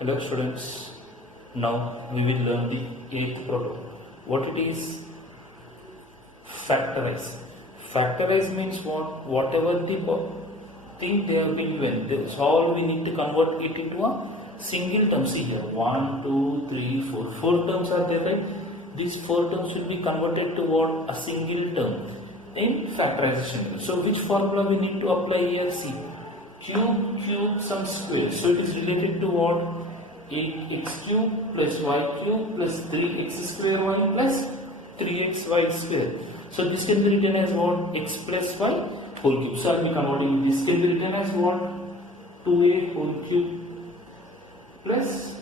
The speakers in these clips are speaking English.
Hello students, now we will learn the eighth problem. What it is? Factorize. Factorize means what? Whatever the thing they have been given, that's all we need to convert it into a single term. See here, 1, 2, 3, 4. 4 terms are there, right? These 4 terms will be converted to what? A single term in factorization. So which formula we need to apply here? See, cube some square. So it is related to what? 8x cube plus y cube plus 3x square y plus 3xy square. So this can be written as what? X plus y whole cube. So I will be converting this can be written as what? 2a whole cube plus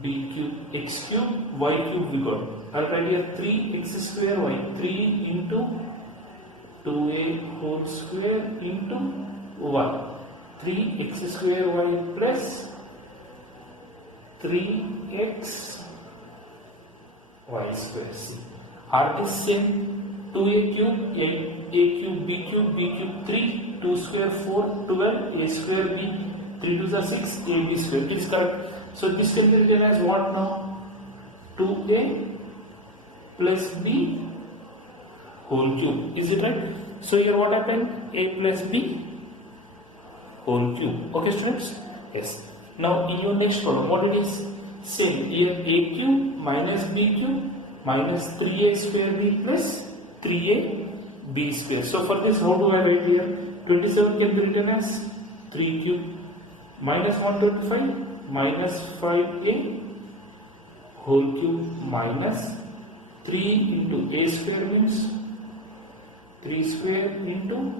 b cube x cube y cube we got. I will write here 3x square y, 3 into 2a whole square into y. 3x square y plus 3x y square. See, are this same? 2a cube, a cube, b cube 3, 2 square 4, 12, a square b, 3 2s are 6, a b square. It is correct. So this can be written as what now? 2a plus b whole cube. Is it right? So here what happened? A plus b whole cube. Okay students? Yes. Now in your next problem, what it is? Same. Here a cube minus b cube minus 3a square b plus 3a b square. So for this, how do I write here? 27 can be written as 3 cube minus 135 minus 5a whole cube minus 3 into a square means 3 square into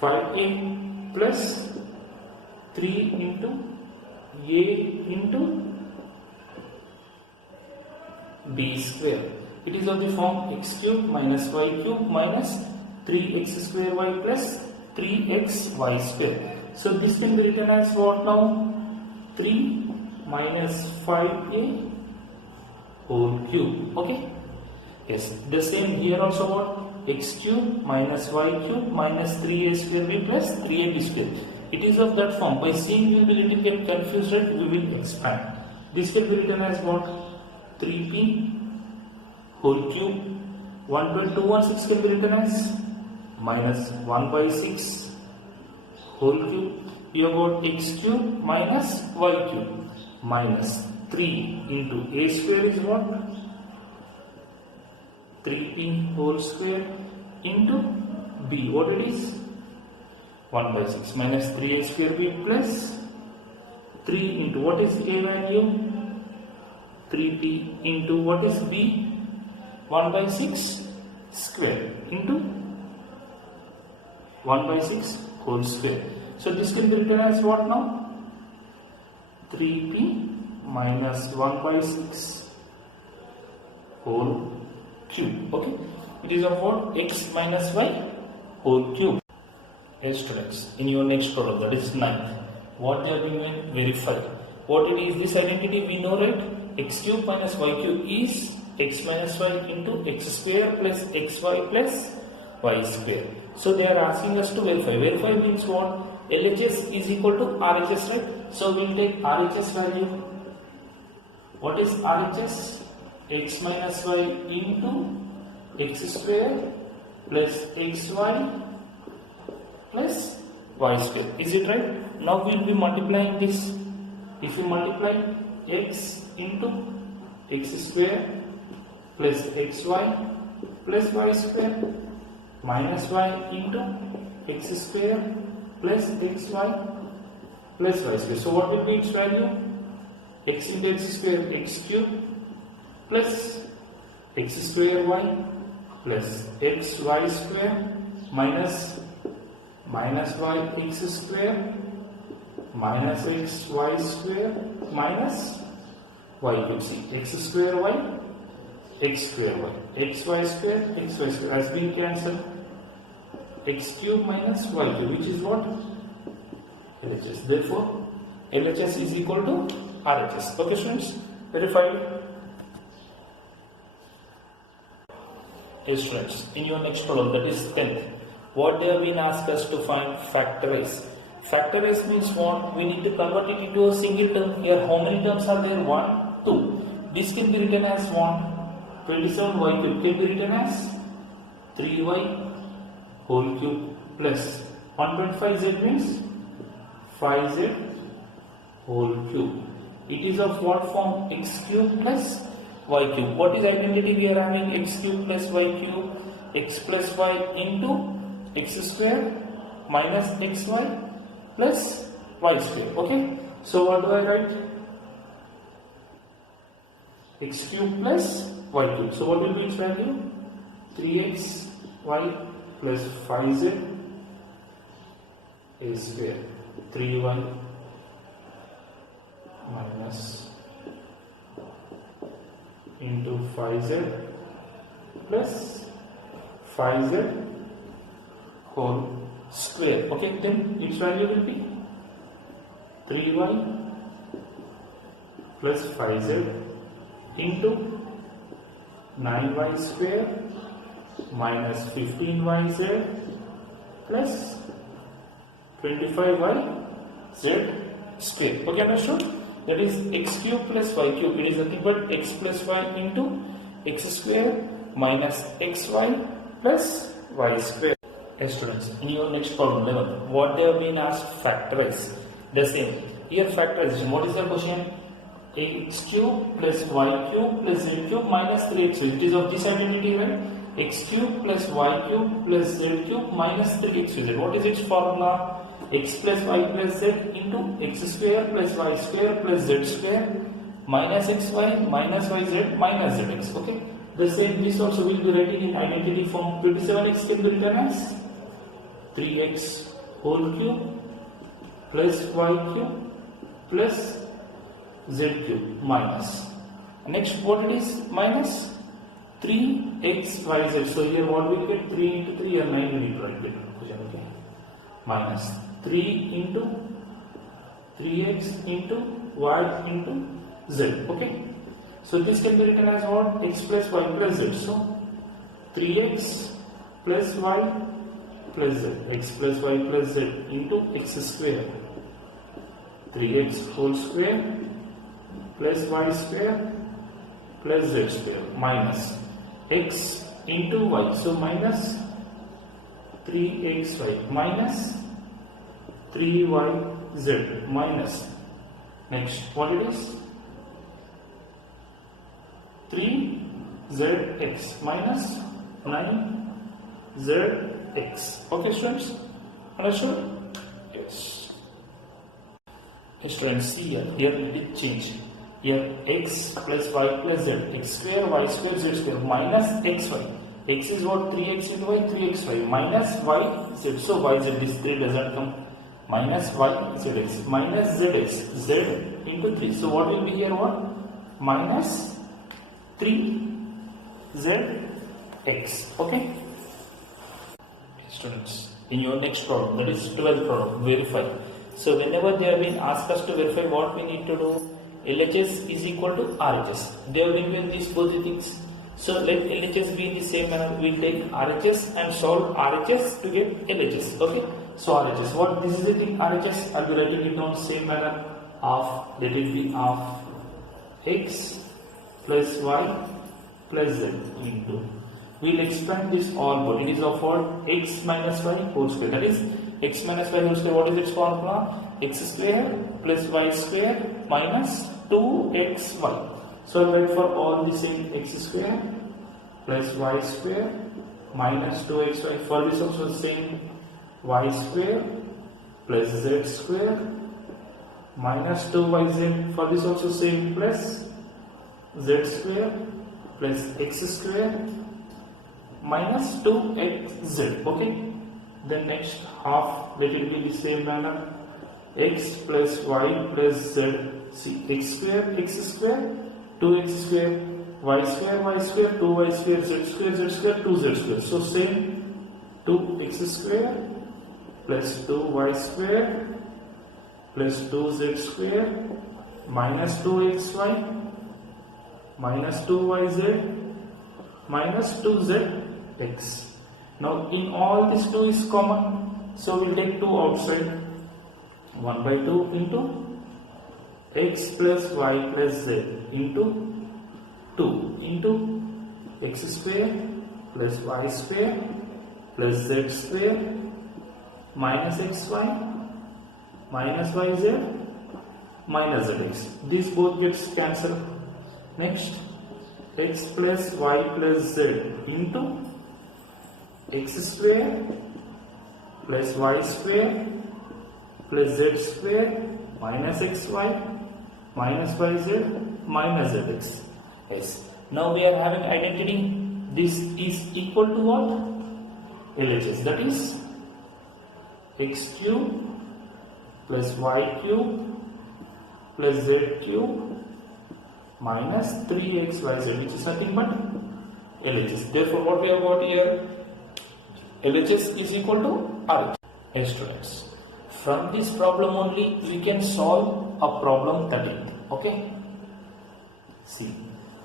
5a plus 3 into a into b square. It is of the form x cube minus y cube minus 3x square y plus 3xy square. So this can be written as what now? 3 minus 5a whole cube. Okay? Yes. The same here also what? X cube minus y cube minus 3a square b plus 3ab square. It is of that form. By seeing we will little get confused, right? We will expand. This can be written as what? 3p whole cube. 1.216 can be written as minus 1 by 6 whole cube. You have got x cube minus y cube minus 3 into a square is what? 3p whole square into b. What it is? 1 by 6 minus 3a square b plus 3 into what is a value? 3p into what is b? 1 by 6 square into 1 by 6 whole square. So this can be written as what now? 3p minus 1 by 6 whole cube. Okay, it is of what? X minus y whole cube. Yes students, in your next problem, that is 9th, what they are doing? Verify. What it is? This identity we know, right? X cube minus y cube is x minus y into x square plus xy plus y square. So they are asking us to verify. Verify means what? LHS is equal to RHS, right? So we will take RHS value. What is RHS? X minus y into x square plus xy plus y square. Is it right? Now we will be multiplying this. If you multiply x into x square plus xy plus y square minus y into x square plus xy plus y square. So what will be its value? X into x square x cube plus x square y plus xy square minus y x square minus xy square minus y. You can see x square y x square y xy square xy square has been cancelled. X cube minus y cube, which is what? LHS. Therefore LHS is equal to RHS. Okay students, verified. Yes students, in your next problem, that is 10th, what they have been asked us to find? Factorize. Factorize means what? We need to convert it into a single term. Here how many terms are there? 1, 2. This can be written as 27y cube can be written as 3y whole cube plus 125z means 5z whole cube. It is of what form? X cube plus y cube. What is identity we are having? X cube plus y cube. X plus y into x square minus xy plus y square. Okay. So what do I write? X cube plus y cube. So what will be its value? 3xy plus 5z a square. 3y minus into 5z plus 5z whole square. Okay, then its value will be 3y plus 5z into 9y square minus 15yz plus 25yz square. Okay, understood? That is x cube plus y cube. It is nothing but x plus y into x square minus xy plus y square. Yes, students, in your next problem 11, what they have been asked, factorize. The same. Here factorization. What is the question? X cube plus y cube plus z cube minus 3x. It is of this identity, right? X cube plus y cube plus z cube minus 3x. What is its formula? X plus y plus z into x square plus y square plus z square minus xy minus yz minus zx. Okay. The same, this also will be written in identity form. 27x can be written as 3x whole cube plus y cube plus z cube minus. Next, what it is? Minus 3xyz. So here what we get? 3 into 3 and 9 we need to write it. Okay. Minus 3 into 3x into y into z. Okay. So this can be written as what? X plus y plus z. So 3x plus y plus z. X plus y plus z into x square. 3x whole square plus y square plus z square minus x into y. So minus 3xy minus 3yz minus. Next, what it is? 3zx minus 9zx. Okay, students? Understood? Yes. Yes, students, see here it did change. Here x plus y plus z, x square, y square, z square minus xy. X is what? 3x into y, 3xy minus yz. So yz, this 3 doesn't come. Minus yzx minus zx, z into 3. So what will be here? What? Minus 3zx. Okay? Students, in your next problem, that is 12th problem, verify. So whenever they have been asked us to verify, what we need to do? LHS is equal to RHS. They have been given these both the things. So let LHS be in the same manner. We will take RHS and solve RHS to get LHS. Okay? So RHS, what this is the thing? RHS, I will be writing it down same manner. Half, let it be half x plus y plus z into. We will expand this all both. It is of what? X minus y whole square. That is x minus y whole square. What is its formula? X square plus y square minus 2xy. So I will write for all the same x square plus y square minus 2xy. For this also same y square plus z square minus 2yz. For this also same plus z square plus x square minus 2xz. Okay. Then next half, let it be the same manner. X plus y plus z. See, x square, 2x square, y square, 2y square, z square, 2z square. So same 2x square plus 2y square plus 2z square minus 2xy minus 2yz minus 2zx. Now in all this 2 is common, so we'll take 2 outside. 1 by 2 into x plus y plus z into 2 into x square plus y square plus z square minus xy minus yz minus zx. These both gets cancelled. Next, x plus y plus z into x square plus y square plus z square minus xy minus yz minus zx. Yes. Now we are having identity. This is equal to what? LHS. That is x cube plus y cube plus z cube minus 3xyz, which is nothing but LHS. Therefore, what we have got here? LHS is equal to RH. Yes, students. From this problem only we can solve a problem 13. Okay. See.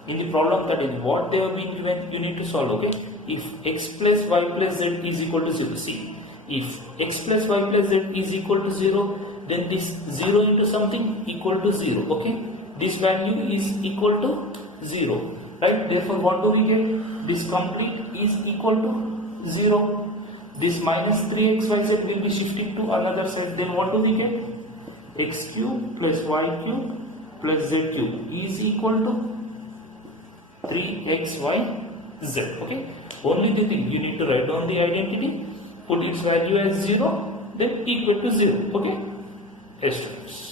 In the problem 13, what they have been given, you need to solve, okay? If x plus y plus z is equal to 0, see, if x plus y plus z is equal to 0, then this 0 into something equal to 0, okay? This value is equal to 0, right? Therefore, what do we get? This complete is equal to 0. This minus 3xyz will be shifted to another side, then what do we get? X cube plus y cube plus z cube is equal to 3xyz. Okay. Only the thing you need to write down the identity, put its value as 0, then equal to 0. Okay. Yes, students.